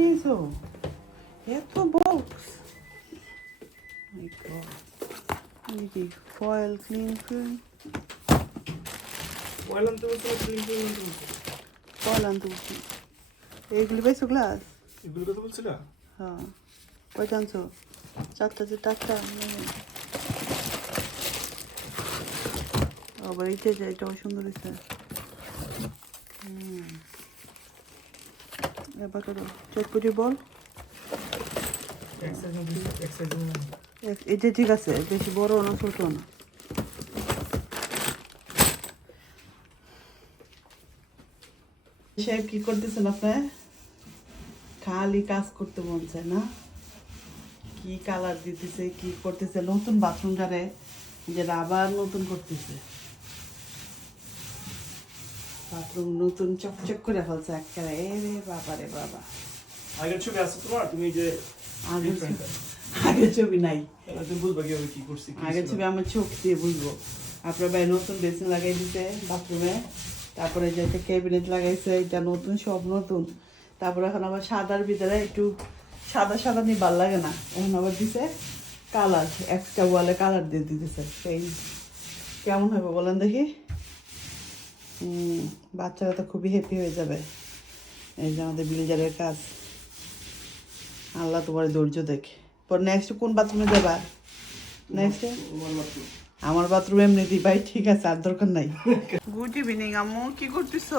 Isso. এত box মাই god এই যে ফয়েল ক্লিন ক্লিন অয়েল আনতে বলছে ক্লিন ক্লিন আনতে বলছে ফয়েল আনতে বলছি এইগুলি পাইছো গ্লাস এগুলো কথা বলছিল হ্যাঁ কয়টা আনছো চারটা যে চারটা আবার এইটা যে এটাও সুন্দর হয়েছে হুম আছে, বেশি বড় না, ছোট কি করতেছেন খালি কাজ করতে চায় না। কি কালার দিতেছে, কি করতেছে? নতুন বাথরুমটারে যে আবার নতুন করতেছে। বাথরুম নতুন চকচক করে ফেলছে একেবারে। এ রে বাবা রে বাবা। আগের ছবি আছে তোমার? তুমি যে different ছবি- নাই। ছিল। ছবি আমার চোখ দিয়ে বুঝব। আপনার ভাই নতুন বেসিন লাগাই দিতে বাথরুমে। তারপরে যে একটা ক্যাবিনেট লাগাইছে এটা নতুন সব নতুন। তারপরে এখন আবার সাদার ভিতরে একটু সাদা সাদা নিয়ে ভালো লাগে না। এখন আবার দিছে কালার এক্সট্রা ওয়ালে কালার দিয়ে দিতেছে। সেই। কেমন হবে বলেন দেখি। বাচ্চারা তো খুবই হ্যাপি হয়ে যাবে। এই যে আমাদের বিল্ডারের কাজ। আল্লাহ তোমার ধৈর্য দেখে। পর নেক্সট কোন বাথরুমে যাবা? নেক্সট আমার বাথরুম এমনিতে ভাই ঠিক আছে আর দরকার নাই। গুড ইভিনিং আম্মু কি করতেছ?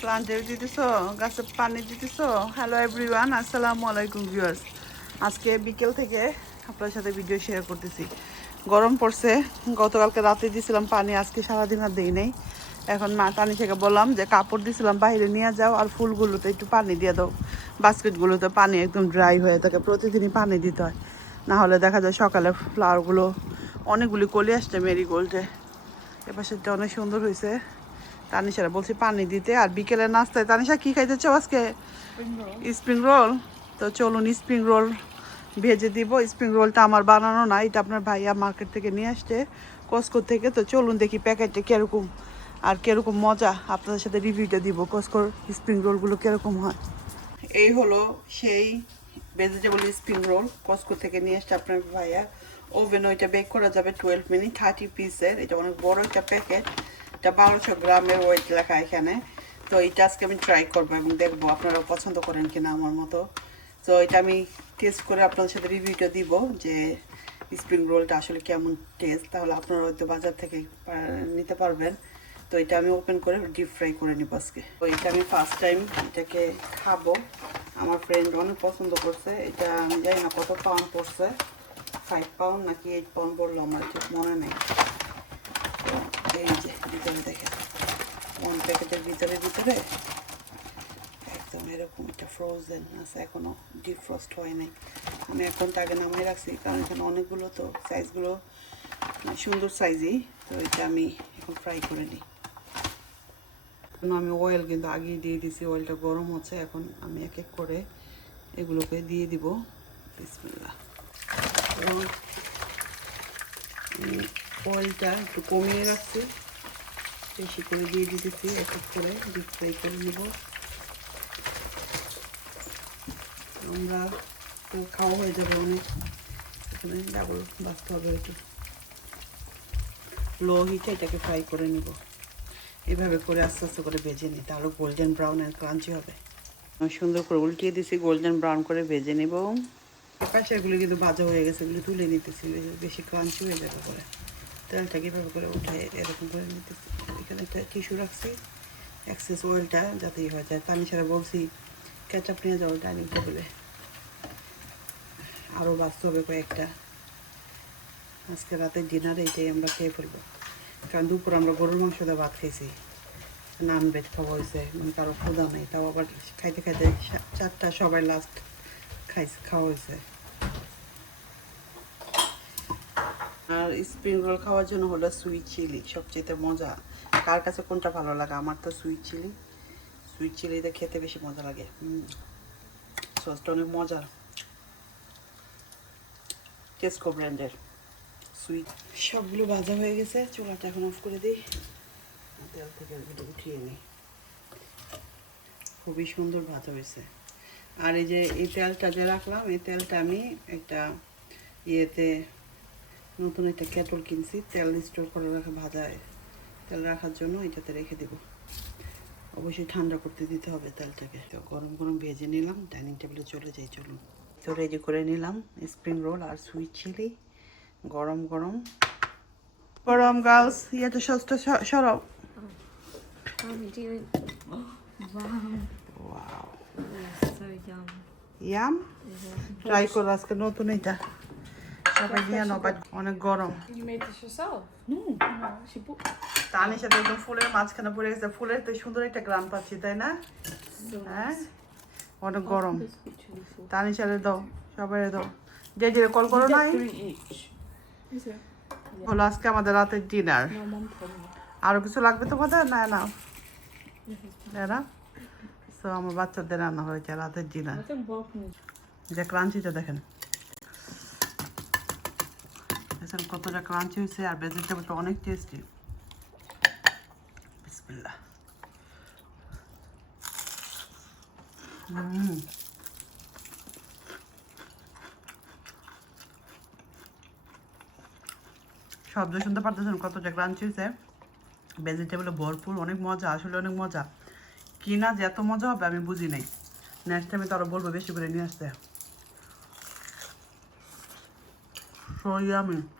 প্লান্টে দিতেছ? গাছে পানি দিতেছ? হ্যালো এভরিওয়ান আসসালামু আলাইকুম ভিউয়ার্স আজকে বিকেল থেকে আপনার সাথে ভিডিও শেয়ার করতেছি। গরম পড়ছে। গতকালকে রাতে দিয়েছিলাম পানি আজকে সারাদিন আর দেই নেই। এখন মা টানি থেকে বললাম যে কাপড় দিয়েছিলাম বাইরে নিয়ে যাও আর ফুলগুলোতে একটু পানি দিয়ে দাও। বাস্কেটগুলোতে পানি একদম ড্রাই হয়ে থাকে প্রতিদিনই পানি দিতে হয়। না হলে দেখা যায় সকালে ফ্লাওয়ারগুলো অনেকগুলি কলি আসছে মেরিগোল্ডে। সেটা অনেক সুন্দর হয়েছে তানিশারা বলছি পানি দিতে আর বিকেলে নাস্তায়। তানিশা কী খাইতে চাও আজকে? Spring roll. তো চলুন স্প্রিং রোল ভেজে দিব স্প্রিং রোলটা আমার বানানো না, এটা আপনার ভাইয়া মার্কেট থেকে নিয়ে আসছে কসকো থেকে। তো চলুন দেখি প্যাকেটটা কীরকম আর কীরকম মজা। আপনাদের সাথে রিভিউটা দিব কসকোর স্প্রিং রোলগুলো কীরকম হয়। এই হলো সেই ভেজিটেবল স্প্রিং রোল কসকো থেকে নিয়ে আসছে আপনার ভাইয়া। ওভেন ওইটা বেক করা যাবে টুয়েলভ মিনিট থার্টি পিসের এটা অনেক বড় একটা প্যাকেট এটা বারোশো গ্রামের ওয়েট লেখা এখানে। তো এইটা আজকে আমি ট্রাই করব এবং দেখব আপনারা পছন্দ করেন কিনা আমার মতো। তো এটা আমি টেস্ট করে আপনাদের সাথে রিভিউটা দিব যে স্প্রিং রোলটা আসলে কেমন টেস্ট তাহলে আপনারা হয়তো বাজার থেকে নিতে পারবেন। তো এটা আমি ওপেন করে ডিপ ফ্রাই করে নিব আজকে। তো এটা আমি ফার্স্ট টাইম এটাকে খাব। আমার ফ্রেন্ড অনেক পছন্দ করছে। এটা আমি জানি না কত পাউন্ড পড়ছে। ফাইভ পাউন্ড নাকি এইট পাউন্ড পড়ল, আমার ঠিক মনে নেই। এই যে, ভিতরে দেখে ওয়ান প্যাকেটের ভিতরে ভিতরে? একদম এরকম এটা ফ্রোজেন আছে এখনও ডিফ্রস্ট হয় নাই আমি এখন তাকে নামিয়ে রাখছি কারণ এখানে অনেকগুলো তো সাইজগুলো সুন্দর সাইজই তো এটা আমি এখন ফ্রাই করে নিই এখন আমি অয়েল কিন্তু আগেই দিয়ে দিছি অয়েলটা গরম হচ্ছে এখন আমি এক এক করে এগুলোকে দিয়ে দিব আমি অয়েলটা একটু কমিয়ে রাখছি বেশি করে দিয়ে দিতেছি এক এক করে ডিপ ফ্রাই করে নেব আমরা খাওয়া হয়ে যাবে অনেক। এখানে ডাবল বাঁচতে হবে একটু। লো হিটে এটাকে ফ্রাই করে নিব। এভাবে করে আস্তে আস্তে করে ভেজে নিই তাহলে গোল্ডেন ব্রাউন অ্যান্ড ক্রাঞ্চি হবে। আমি সুন্দর করে উল্টিয়ে দিছি গোল্ডেন ব্রাউন করে ভেজে নেব। পাশে এগুলো কিন্তু ভাজা হয়ে গেছে এগুলো তুলে নিতেছি বেশি- ক্রাঞ্চি হয়ে যাবে করে তেলটাকে এভাবে করে উঠে এরকম করে নিতেছি। এখানে একটা টিস্যু রাখছি এক্সেস অয়েলটা যাতে হয়ে যায়। পানি ছাড়া বলছি ক্যাচাপ নিয়ে যাও ডাইনিং টেবিলে আরও বাঁচতে হবে কয়েকটা। আজকে রাতের ডিনারে এটাই আমরা খেয়ে ফেলব। কারণ দুপুর আমরা গরুর মাংস দিয়ে ভাত খেয়েছি নান ভেজ খাওয়া হয়েছে মানে কারও ক্ষুদা নেই, তাও আবার খাইতে খাইতে চারটা সবাই লাস্ট খাইছে, খাওয়া হয়েছে। আর স্প্রিং রোল খাওয়ার জন্য হলো সুইট চিলি সবচেয়ে মজা। কার কাছে কোনটা ভালো লাগে? আমার তো সুইট চিলি সুইট চিলিতে খেতে বেশি মজা লাগে। সসটা অনেক মজার টেস্কো ব্র্যান্ডের সুইট সবগুলো ভাজা হয়ে গেছে চুলাটা এখন অফ করে দিই। তেল থেকে উঠিয়ে নিই। খুবই সুন্দর ভাজা হয়েছে। আর এই যে এই তেলটা যে রাখলাম এই তেলটা আমি একটা ইয়েতে নতুন একটা কেটল কিনছি তেল স্টোর করে রাখা ভাজায়। তেল রাখার জন্য এটাতে রেখে দেব। অবশ্যই ঠান্ডা করতে দিতে হবে তেলটাকে। তো গরম গরম ভেজে নিলাম ডাইনিং টেবিলে চলে যাই চলুন। তো রেডি করে নিলাম স্প্রিং রোল আর সুইট চিলি গরম গরম। গরম গার্লস সস্তা wow that's so yum. Yum try করো আজকে নতুন এটা। অনেক গরম। You made this yourself? No, No, she bought. তানি সাথে একদম ফুলের মাঝখানে পড়ে গেছে। ফুলের তো সুন্দর একটা গ্রাম পাচ্ছি তাই না? হ্যাঁ? অনেক গরম। This sweet তানি সাথে দাও সবাই দাও। যে যে কল করো নাই? হলো আজকে আমাদের রাতের ডিনার. আরও কিছু লাগবে তোমাদের না না। না তো আমার বাচ্চাদের রান্না হয়েছে রাতের ডিনার. যে ক্রাঞ্চিটা দেখেন। দেখেন কতটা ক্রাঞ্চি হয়েছে আর ভেজিটেবলটা অনেক টেস্টি শব্দ শুনতে পারতেছেন কতটা ক্রাঞ্চি হয়েছে। ভেজিটেবলে ভরপুর, অনেক মজা, আসলে অনেক মজা। কিনা যে এত মজা হবে আমি বুঝি নাই। নেক্সট টাইমে তো আরও বলব বেশি করে নিয়ে আসতে। Yummy.